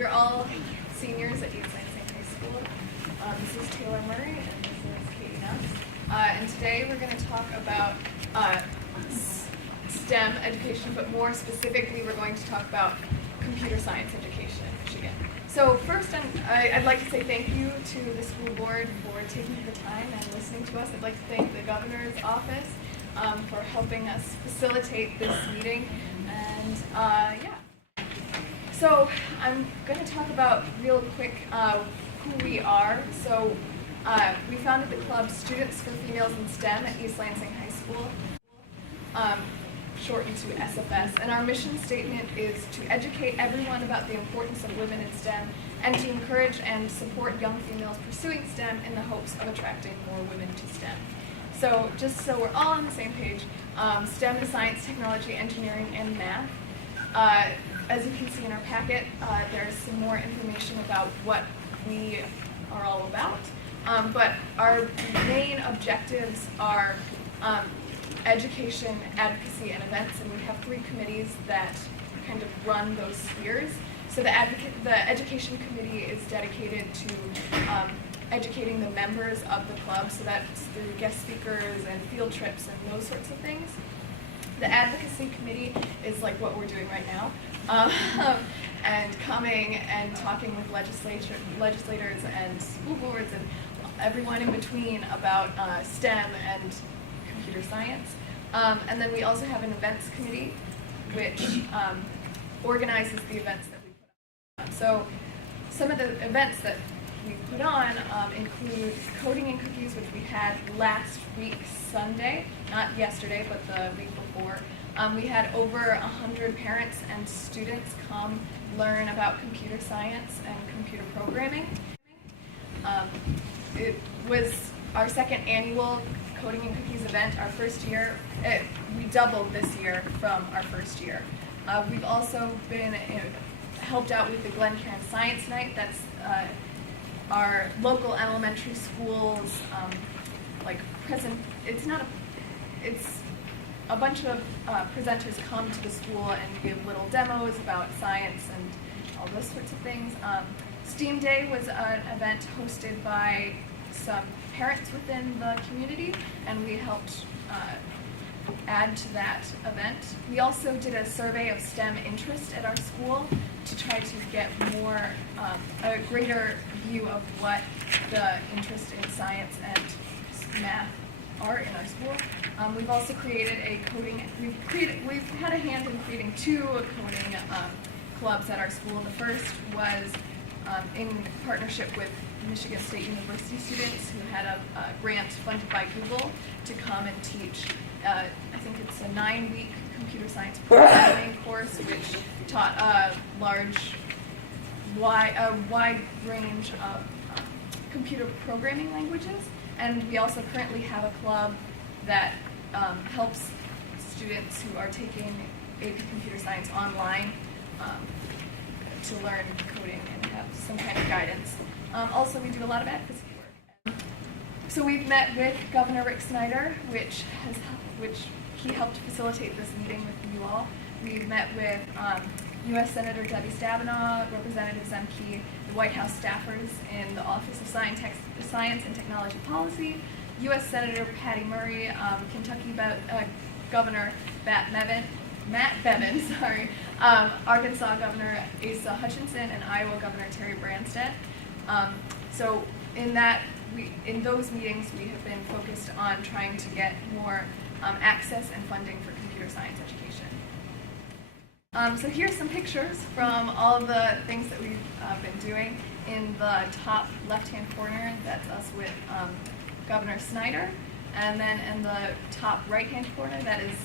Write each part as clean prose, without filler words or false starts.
we're all seniors at East Lansing High School. This is Taylor Murray and this is Katie Knox. And today we're going to talk about STEM education, but more specifically we're going to talk about computer science education in Michigan. So first I'd like to say thank you to the school board for taking the time and listening to us. I'd like to thank the governor's office for helping us facilitate this meeting. And yeah. So I'm going to talk about real quick who we are. So we founded the club Students for Females in STEM at East Lansing High School, shortened to SFS. And our mission statement is to educate everyone about the importance of women in STEM and to encourage and support young females pursuing STEM in the hopes of attracting more women to STEM. So just so we're all on the same page, STEM is science, technology, engineering, and math. As you can see in our packet, there's some more information about what we are all about. But our main objectives are education, advocacy, and events, and we have 3 committees that kind of run those spheres. So the education committee is dedicated to educating the members of the club, so that's through guest speakers and field trips and those sorts of things. The advocacy committee is like what we're doing right now, and coming and talking with legislators and school boards and everyone in between about STEM and computer science. And then we also have an events committee, which organizes the events that we put on. So some of the events that we put on include Coding and Cookies, which we had last week Sunday, not yesterday, but the week before. We had over 100 parents and students come learn about computer science and computer programming. It was our 2nd annual Coding and Cookies event. Our first year, we doubled this year from our first year. We've also been helped out with the Glen Cairn Science Night. That's our local elementary schools it's a bunch of presenters come to the school and give little demos about science and all those sorts of things. STEAM Day was an event hosted by some parents within the community, and we helped add to that event. We also did a survey of STEM interest at our school to try to get a greater view of what the interest in science and math are in our school. We've also created we've had a hand in creating 2 coding clubs at our school. The first was in partnership with Michigan State University students who had a grant funded by Google to come and teach. I think it's a 9-week computer science programming course, which taught a wide range of computer programming languages. And we also currently have a club that helps students who are taking AP Computer Science online to learn coding and have some kind of guidance. Also, we do a lot of advocacy work. So we've met with Governor Rick Snyder, which he helped facilitate this meeting with you all. We've met with U.S. Senator Debbie Stabenow, Representative Zemke, the White House staffers in the Office of Science and Technology Policy, U.S. Senator Patty Murray, Kentucky Governor Matt Bevin, Arkansas Governor Asa Hutchinson, and Iowa Governor Terry Branstad. So in those meetings, we have been focused on trying to get more access and funding for computer science education. So here's some pictures from all of the things that we've been doing. In the top left-hand corner, that's us with Governor Snyder. And then in the top right-hand corner, that is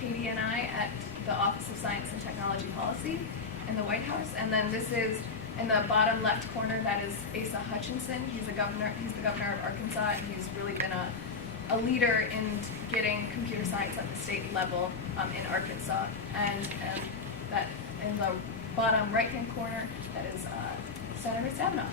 Katie and I at the Office of Science and Technology Policy in the White House. And then this is in the bottom left corner, that is Asa Hutchinson. He's the governor of Arkansas, and he's really been a leader in getting computer science at the state level in Arkansas. And that in the bottom right-hand corner, that is Senator Stabenow.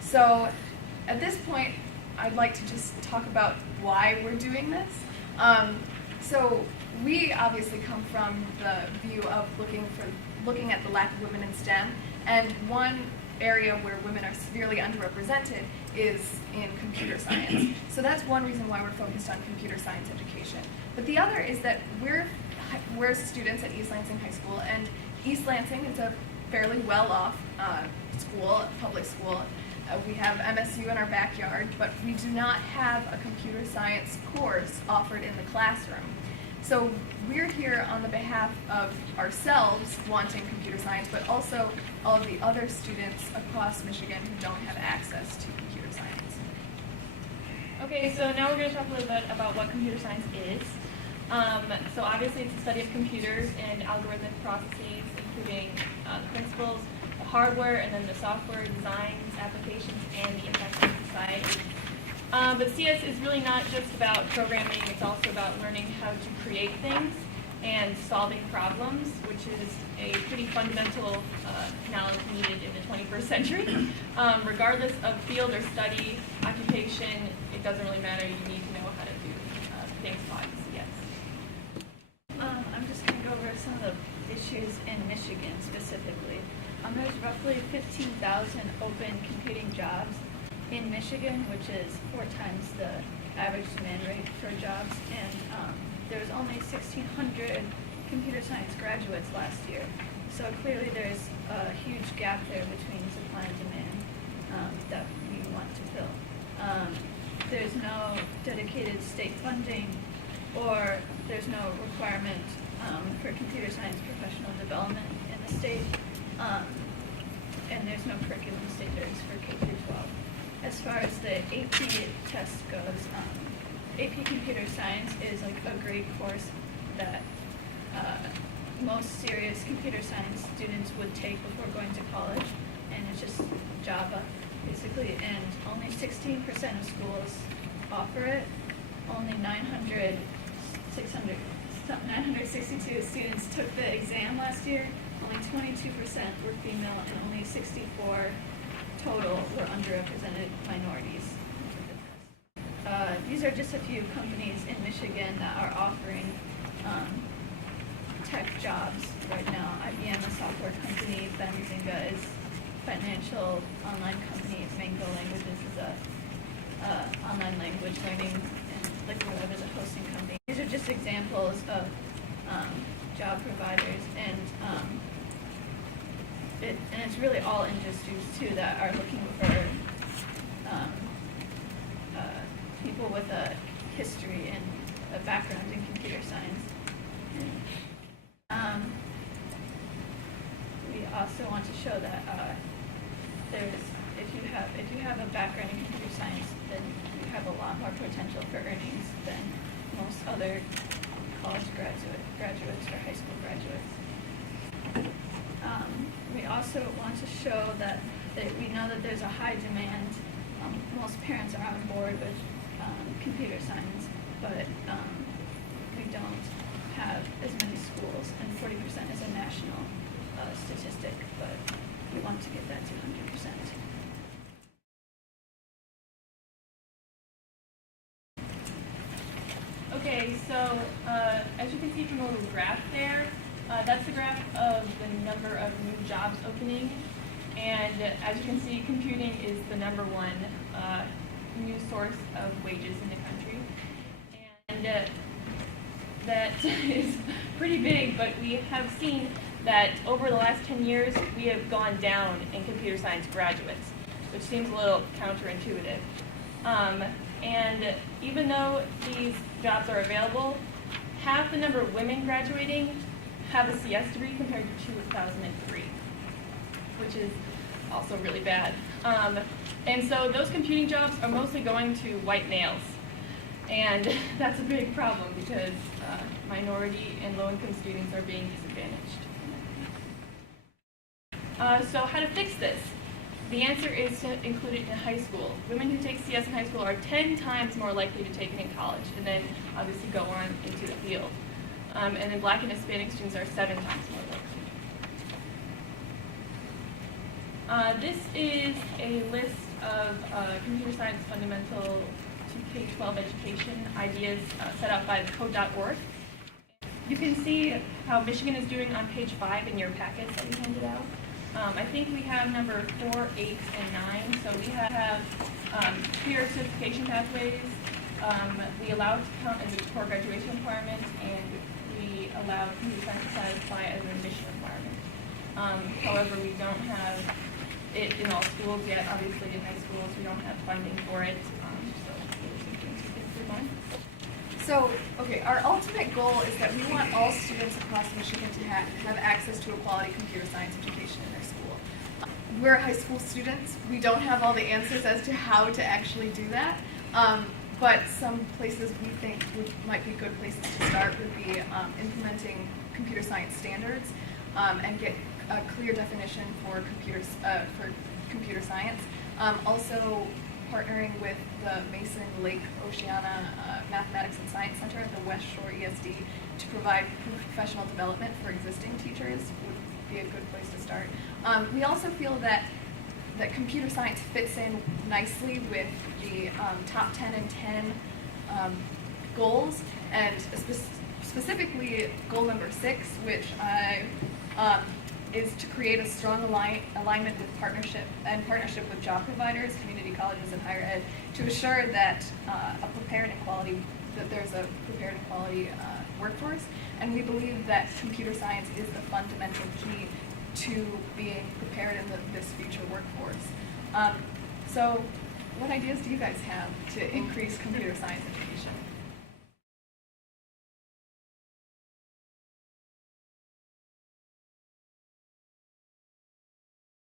So at this point, I'd like to just talk about why we're doing this. So we obviously come from the view of looking at the lack of women in STEM, and one area where women are severely underrepresented is in computer science. So that's one reason why we're focused on computer science education. But the other is that we're students at East Lansing High School, and East Lansing is a fairly well-off school, public school. We have MSU in our backyard, but we do not have a computer science course offered in the classroom. So we're here on the behalf of ourselves wanting computer science, but also all of the other students across Michigan who don't have access to computer science. Okay, so now we're going to talk a little bit about what computer science is. So obviously it's the study of computers and algorithmic processes, including the principles, the hardware, and then the software designs, applications, and the impact on society. But CS is really not just about programming, it's also about learning how to create things and solving problems, which is a pretty fundamental knowledge needed in the 21st century. Regardless of field or study, occupation, it doesn't really matter, you need to know how to do things taught in CS. I'm just going to go over some of the issues in Michigan specifically. There's roughly 15,000 open computing jobs in Michigan, which is 4 times the average demand rate for jobs, and there was only 1,600 computer science graduates last year. So clearly there's a huge gap there between supply and demand that we want to fill. There's no dedicated state funding, or there's no requirement for computer science professional development in the state, and there's no curriculum standards for K through 12. As far as the AP test goes, AP Computer Science is like a great course that most serious computer science students would take before going to college, and it's just Java basically, and only 16% of schools offer it. Only 962 students took the exam last year. Only 22% were female, and only 64 total were underrepresented minorities. These are just a few companies in Michigan that are offering tech jobs right now. IBM, a software company. Benzinga is a financial online company. Mango Languages is a online language learning, and Liquid Web is a hosting company. These are just examples of job providers, and it's really all industries too that are looking for people with a history and a background in computer science. And, we also want to show that if you have a background in computer science, then you have a lot more potential for earnings than most other college graduates or high school graduates. We also want to show that we know that there's a high demand. Most parents are on board with computer science, but we don't have as many schools, and 40% is a national statistic, but we want to get that to 100%. Okay, so as you can see from the little graph there, that's the graph of the number of new jobs opening, and as you can see, computing is the #1 new source of wages in the country, and that is pretty big, but we have seen that over the last 10 years, we have gone down in computer science graduates, which seems a little counterintuitive. And even though these jobs are available, half the number of women graduating have a CS degree compared to 2003, which is also really bad. And so those computing jobs are mostly going to white males. And that's a big problem because minority and low-income students are being disadvantaged. So how to fix this? The answer is to include it in high school. Women who take CS in high school are 10 times more likely to take it in college, and then obviously go on into the field. And then Black and Hispanic students are 7 times more likely. This is a list of computer science fundamental to K-12 education, ideas set out by code.org. You can see how Michigan is doing on page 5 in your packets that we handed out. I think we have number 4, 8, and 9. So we have clear certification pathways. We allow it to count as a core graduation requirement, and we allow computer science to satisfy as an admission requirement. However, we don't have it in all schools yet. Obviously, in high schools, we don't have funding for it. So those are some things to keep in mind. So, okay, our ultimate goal is that we want all students across Michigan to have access to a quality computer science education in their school. We're high school students. We don't have all the answers as to how to actually do that, but some places we think might be good places to start would be implementing computer science standards and get a clear definition for computer science. Also, partnering with the Mason Lake Oceana Mathematics and Science Center at the West Shore ESD to provide professional development for existing teachers would be a good place to start. We also feel that computer science fits in nicely with the top 10 and 10 goals, and specifically goal number 6, which is to create a strong alignment with partnership with job providers, community colleges, and higher ed to assure that there's a prepared and quality workforce. And we believe that computer science is the fundamental key to being prepared in this future workforce. So what ideas do you guys have to increase computer science education?